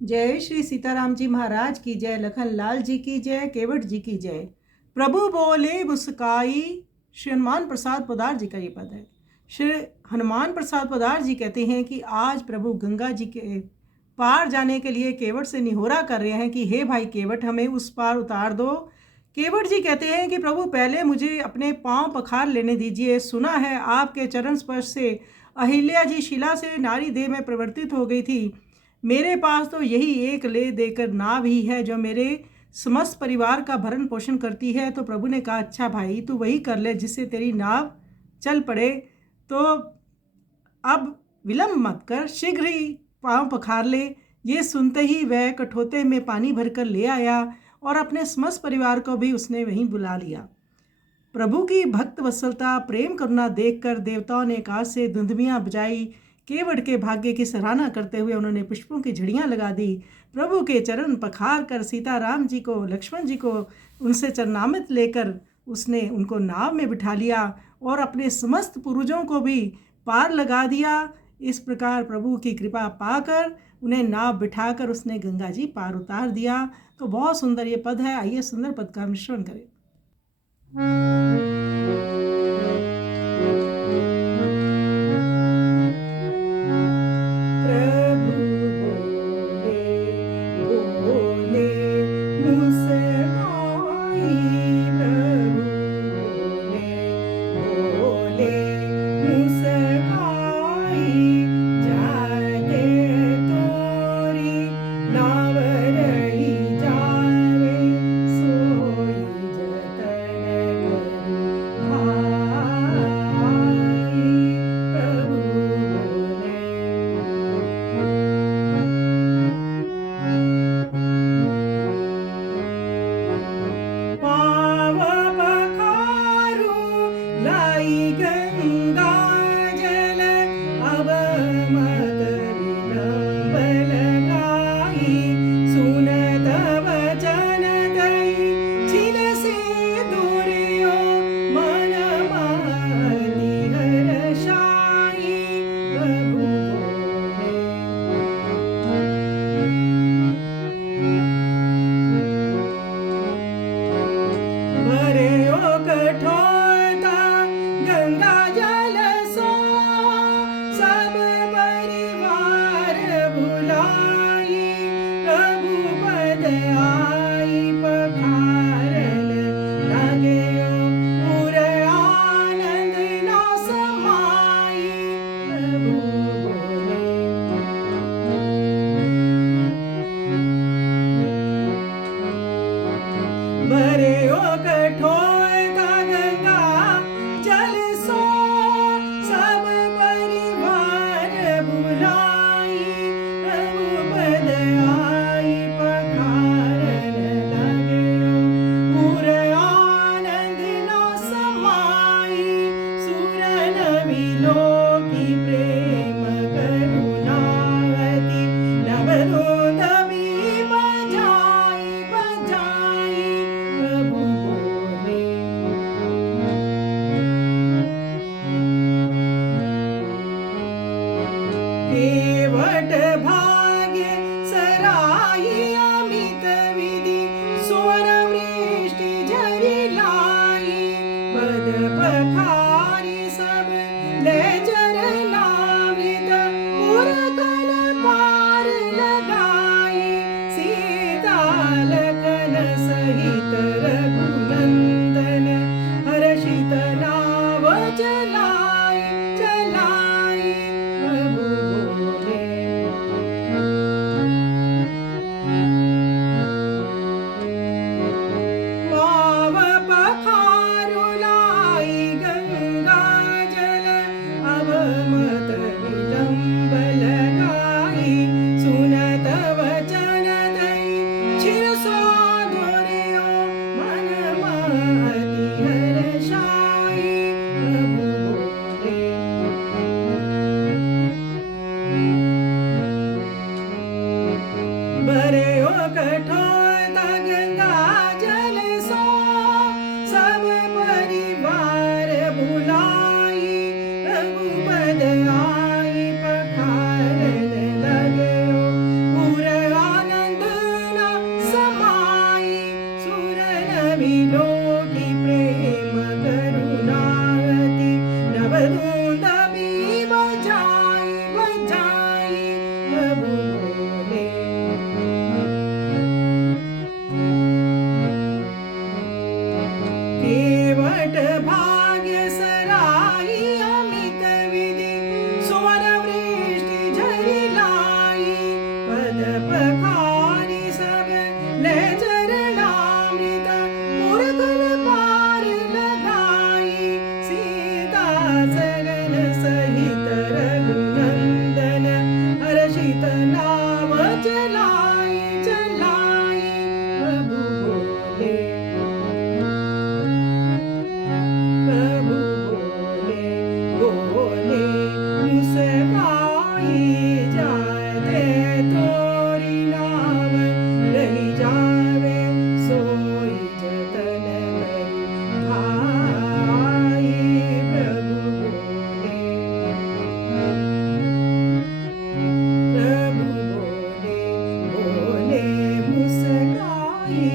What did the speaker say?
जय श्री सीताराम जी महाराज की जय, लखन लाल जी की जय, केवट जी की जय। प्रभु बोले मुस्काई। श्री हनुमान प्रसाद पोदार जी का ये पद है। श्री हनुमान प्रसाद पोदार जी कहते हैं कि आज प्रभु गंगा जी के पार जाने के लिए केवट से निहोरा कर रहे हैं कि हे भाई केवट, हमें उस पार उतार दो। केवट जी कहते हैं कि प्रभु पहले मुझे अपने पांव पखार लेने दीजिए। सुना है आपके चरण स्पर्श से अहिल्या जी शिला से नारी देह में परिवर्तित हो गई थी। मेरे पास तो यही एक ले देकर नाव ही है जो मेरे समस्त परिवार का भरण पोषण करती है। तो प्रभु ने कहा, अच्छा भाई तू वही कर ले जिससे तेरी नाव चल पड़े। तो अब विलंब मत कर, शीघ्र ही पांव पखार ले। ये सुनते ही वह कठोते में पानी भरकर ले आया और अपने समस्त परिवार को भी उसने वहीं बुला लिया। प्रभु की भक्त वत्सलता प्रेम करुणा देखकर देवताओं ने आकाश से धुंधमियाँ बजाई। केवट के भाग्य की सराहना करते हुए उन्होंने पुष्पों की झड़ियाँ लगा दी। प्रभु के चरण पखार कर सीताराम जी को, लक्ष्मण जी को उनसे चरणामृत लेकर उसने उनको नाव में बिठा लिया और अपने समस्त पूर्वजों को भी पार लगा दिया। इस प्रकार प्रभु की कृपा पाकर उन्हें नाव बिठाकर उसने गंगा जी पार उतार दिया। तो बहुत सुंदर ये पद है। आइए सुंदर पद का मिश्रण करें। केवट भाग्य सराई अमित विधि स्वर वृष्टि झरी लाई। पद पखारी सब ले चरणामृत पुर कल पार लगाई। सीता लखन सहित रघुनंदन हर्षित नाव चलाई चलाई। पखारी सब ले चरणामृत पुरतन पार लगाई सीता सगन सहित रघुनंदन हर्षित नाम चलाई चलाई प्रभु बोले बोले मुस्काई जाते तोरी नाम रही जावे सोई जतन करी भाई प्रभु बोले बोले मुस्काई